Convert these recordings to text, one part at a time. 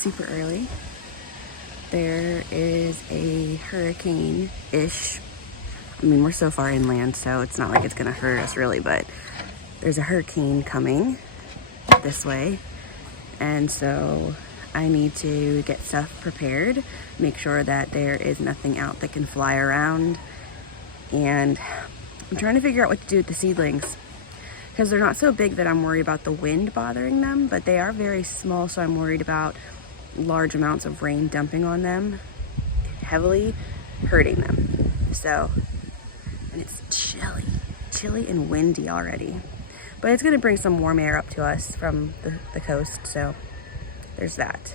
super early. There is a hurricane-ish. I mean, we're so far inland, so it's not like it's gonna hurt us really, but there's a hurricane coming this way. And so I need to get stuff prepared, make sure that there is nothing out that can fly around. And I'm trying to figure out what to do with the seedlings, because they're not so big that I'm worried about the wind bothering them, but they are very small, so I'm worried about large amounts of rain dumping on them, heavily hurting them. So, and it's chilly and windy already. But it's gonna bring some warm air up to us from the coast, so there's that.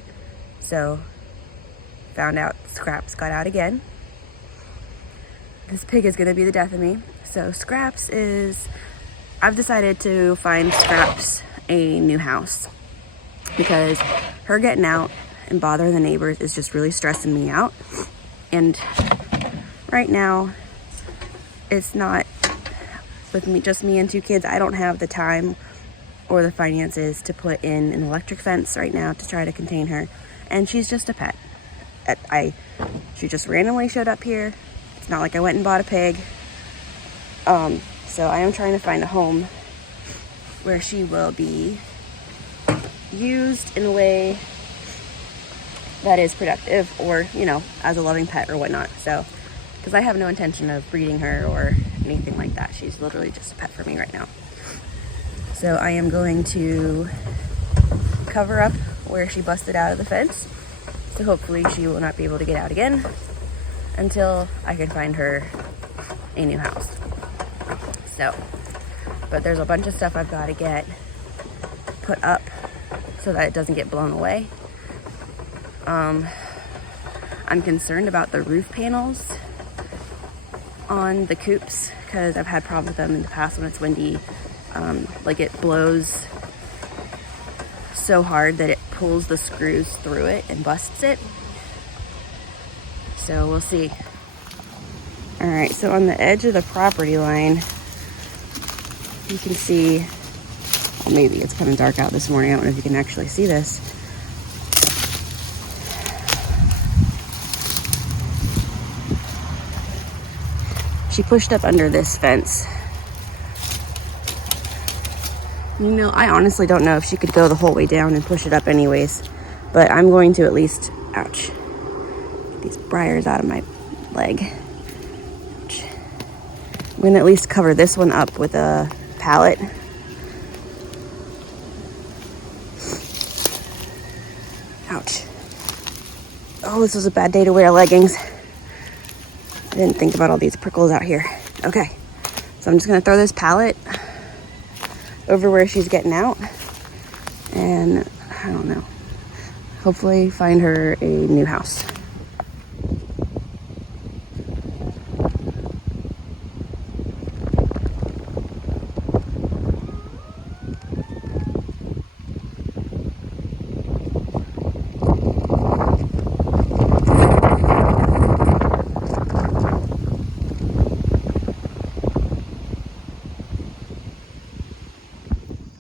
So, found out Scraps got out again. This pig is gonna be the death of me. So Scraps is, I've decided to find Scraps a new house, because her getting out and bothering the neighbors is just really stressing me out. And right now, it's not, with me, just me and 2 kids, I don't have the time or the finances to put in an electric fence right now to try to contain her. And she's just a pet. She just randomly showed up here. It's not like I went and bought a pig. So I am trying to find a home where she will be used in a way that is productive, or, you know, as a loving pet or whatnot. So, because I have no intention of breeding her or anything like that. She's literally just a pet for me right now. So I am going to cover up where she busted out of the fence. So hopefully she will not be able to get out again until I can find her a new house. So, but there's a bunch of stuff I've got to get put up so that it doesn't get blown away. I'm concerned about the roof panels on the coops, because I've had problems with them in the past when it's windy. Like, it blows so hard that it pulls the screws through it and busts it. So we'll see. All right, so on the edge of the property line, you can see, well, maybe it's kind of dark out this morning. I don't know if you can actually see this. She pushed up under this fence. You know, I honestly don't know if she could go the whole way down and push it up anyways, but I'm going to at least, ouch, get these briars out of my leg. Ouch. I'm going to at least cover this one up with a pallet. Ouch. Oh, this was a bad day to wear leggings. I didn't think about all these prickles out here. Okay, so I'm just gonna throw this pallet over where she's getting out, and I don't know, hopefully find her a new house.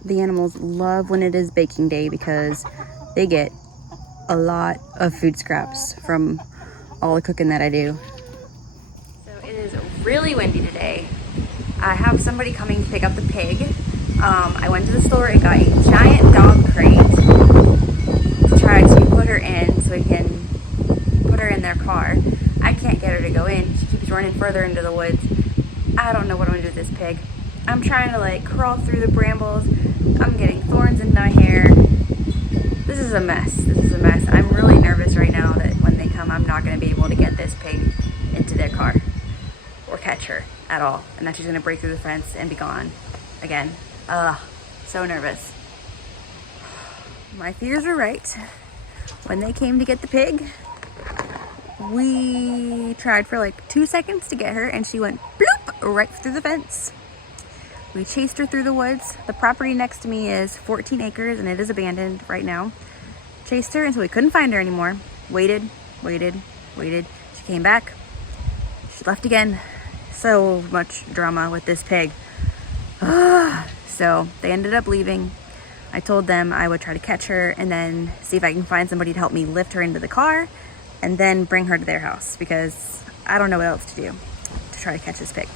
The animals love when it is baking day, because they get a lot of food scraps from all the cooking that I do. So it is really windy today. I have somebody coming to pick up the pig. I went to the store and got a giant dog crate to try to put her in so we can put her in their car. I can't get her to go in. She keeps running further into the woods. I don't know what I'm gonna do with this pig. I'm trying to like crawl through the brambles. I'm getting thorns in my hair. This is a mess. This is a mess. I'm really nervous right now that when they come, I'm not going to be able to get this pig into their car or catch her at all. And that she's going to break through the fence and be gone again. Ugh, so nervous. My fears were right. When they came to get the pig, we tried for like 2 seconds to get her, and she went bloop right through the fence. We chased her through the woods. The property next to me is 14 acres and it is abandoned right now. Chased her until we couldn't find her anymore. Waited. She came back. She left again. So much drama with this pig. So they ended up leaving. I told them I would try to catch her and then see if I can find somebody to help me lift her into the car and then bring her to their house, because I don't know what else to do to try to catch this pig.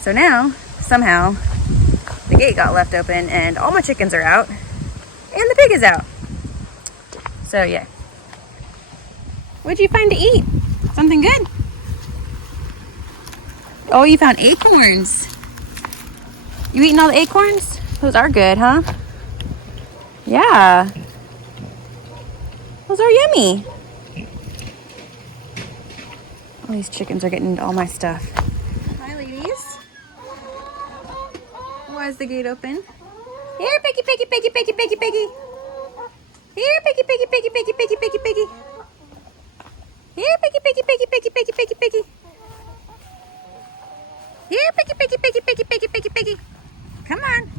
So now, somehow, the gate got left open and all my chickens are out and the pig is out. So yeah. What'd you find to eat? Something good? Oh, you found acorns. You eating all the acorns? Those are good, huh? Yeah. Those are yummy. All these chickens are getting into all my stuff. Hi, ladies. Why is the gate open? Here, piggy, piggy, piggy, piggy, piggy, piggy. Here, piggy, piggy, piggy, piggy, piggy, piggy, piggy. Here, piggy, piggy, piggy, piggy, piggy, piggy, piggy. Here, piggy, piggy, piggy, piggy, piggy, piggy, piggy. Come on.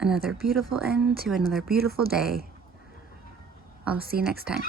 Another beautiful end to another beautiful day. I'll see you next time.